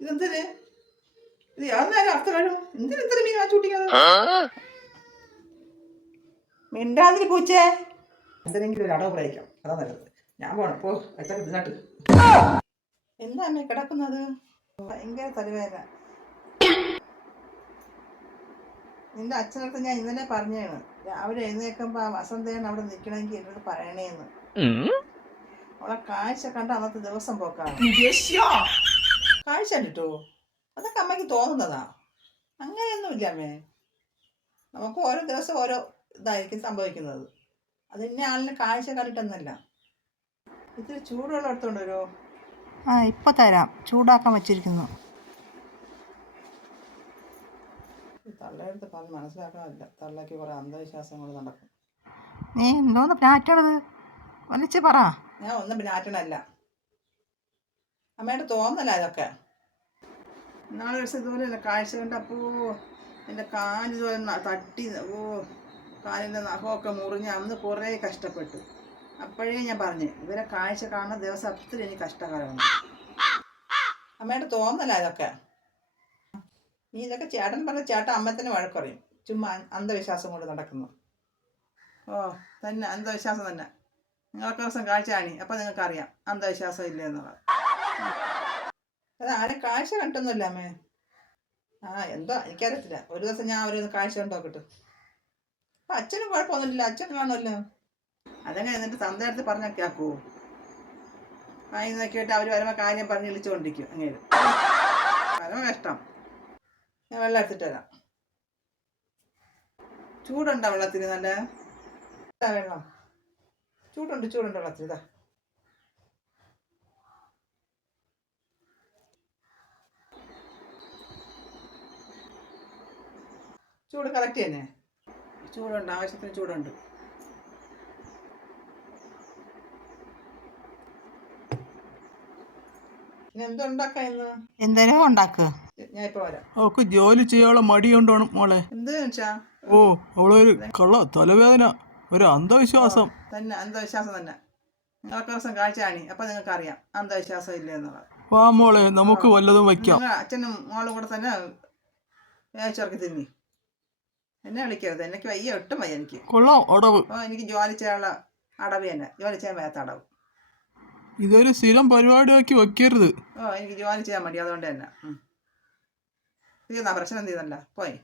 ഇതെന്തിന്? ഇത് യാതൊരു അർത്ഥ കഴിയും എന്തിന് ഇത്ര മീൻ വാങ്ങിച്ചു കൂട്ടിക്കുന്നത് മിണ്ടാതിരി പൂച്ചേ. എന്തിനെങ്കിലും ഒരു അടവ് പ്രയോഗിക്കാം. അതാ നല്ലത്. ഞാൻ പോണം. പോ. അച്ഛൻ ഇതിനാട്ട് എന്താ അമ്മ കിടക്കുന്നത്? ഭയങ്കര തലവേദന. നിന്റെ അച്ഛനടുത്ത് ഞാൻ ഇന്നലെ പറഞ്ഞാണ്. രാവിലെ എഴുന്നേക്കുമ്പോ വസന്തയാണ് അവിടെ നിൽക്കണമെങ്കിൽ എന്നോട് പറയണേന്ന്. അവളെ കാഴ്ച കണ്ട അന്നത്തെ ദിവസം പോക്കാണ്. കാഴ്ച കണ്ടിട്ടോ? അതൊക്കെ അമ്മയ്ക്ക് തോന്നുന്നതാ. അങ്ങനെയൊന്നുമില്ല അമ്മേ. നമുക്ക് ഓരോ ദിവസം ഓരോ ഇതായിരിക്കും സംഭവിക്കുന്നത്. അത് ഇന്ന ആളിന് കാഴ്ച കണ്ടിട്ടൊന്നല്ല ഇത്തിരി ചൂടുള്ള എടുത്തോണ്ട് വരുമോ ആ ഇപ്പൊ തരാം. ചൂടാക്കാൻ വെച്ചിരിക്കുന്നു. തള്ളയെടുത്ത് പറഞ്ഞ് മനസ്സിലാക്കാനില്ല തള്ളയ്ക്ക് കുറെ അന്ധവിശ്വാസങ്ങൾ നടക്കും. നീ എന്തോന്ന് പിന്നാറ്റണത്? ഒന്നിച്ച് പറ. ഞാൻ ഒന്നും പിന്നാറ്റണല്ല. അമ്മയുടെ തോന്നല ഇതൊക്കെ. നാളെ ദിവസം ഇതുപോലെ തന്നെ കാഴ്ച കണ്ടപ്പോ എന്റെ കാൽ ഇതുപോലെ തട്ടി ഓ കാലിന്റെ നഖമൊക്കെ മുറിഞ്ഞ് അന്ന് കുറേ കഷ്ടപ്പെട്ടു. അപ്പോഴേ ഞാൻ പറഞ്ഞു ഇവരെ കാഴ്ച കാണുന്ന ദിവസം അത്ര എനിക്ക് കഷ്ടകാലമാണ്. അമ്മയുടെ തോന്നല ഇതൊക്കെ. നീ ഇതൊക്കെ ചേട്ടൻ പറഞ്ഞ ചേട്ടൻ അമ്മത്തിന് വഴക്കറിയും ചുമ്മാ അന്ധവിശ്വാസം കൊണ്ട് നടക്കുന്നു. ഓ തന്നെ അന്ധവിശ്വാസം തന്നെ. നിങ്ങളൊക്കെ ദിവസം കാഴ്ച കാണി അപ്പം നിങ്ങൾക്കറിയാം അന്ധവിശ്വാസം ഇല്ല എന്നുള്ളത് അത് ആരെ കാഴ്ച കണ്ടൊന്നുമില്ല അമ്മേ. ആ എന്താ എനിക്കറിയത്തില്ല. ഒരു ദിവസം ഞാൻ ഒരു കാഴ്ച കണ്ടോ കിട്ടും അപ്പൊ അച്ഛനും കുഴപ്പമൊന്നുമില്ല അച്ഛൻ കാണുമല്ലോ അതങ്ങനെ എന്നിട്ട് തന്തയെടുത്ത് പറഞ്ഞാൽ കേൾക്കുമോ വാങ്ങി അവർ അവർ വരുമ്പോൾ കാര്യം പറഞ്ഞ് വിളിച്ചുകൊണ്ടിരിക്കും അങ്ങനെ പരമ കഷ്ടം. ഞാൻ വെള്ളം എടുത്തിട്ട് വരാം. ചൂടുണ്ടോ വെള്ളത്തിന് നല്ല? വെള്ളം. ചൂടുണ്ട് ചൂടുണ്ട് വെള്ളത്തിന്. ഇതാ. ചൂട് കറക്റ്റ് തന്നെ ചൂടുണ്ട് ആവശ്യത്തിന് ചൂടുണ്ട്. ഉണ്ടാക്കുക അവൾക്ക് ജോലി ചെയ്യാനുള്ള മടിയുണ്ടോണം മോളെ. ഓ അവളൊരു കള്ള തലവേദന ഒരു അന്ധവിശ്വാസം. തന്നെ അന്ധവിശ്വാസം തന്നെ. നിങ്ങൾക്ക് ദിവസം കാഴ്ചയാണി അപ്പൊ നിങ്ങൾക്ക് അറിയാം അന്ധവിശ്വാസം ഇല്ല എന്നുള്ളത്. വാ മോളെ നമുക്ക് വല്ലതും വെക്കാം അച്ഛനും മോളും കൂടെ തന്നെ വേവിച്ചിറക്കി തിന്നി. എന്നെ വിളിക്കരുത്. എനിക്ക് വയ്യ ഒട്ടും വയ്യ എനിക്ക്. കൊള്ളാം അടവ്. എനിക്ക് ജോലി ചെയ്യാനുള്ള അടവ് തന്നെ. ജോലി ചെയ്യാൻ വയ്യാത്ത അടവ്. ഇതൊരു സ്ഥിരം പരിപാടിയാക്കി വെക്കരുത്. ഓ എനിക്ക് ജോലി ചെയ്യാൻ മതി അതുകൊണ്ട് തന്നെ. തീർന്നാ പ്രശ്നം തീർന്നല്ല പോയി.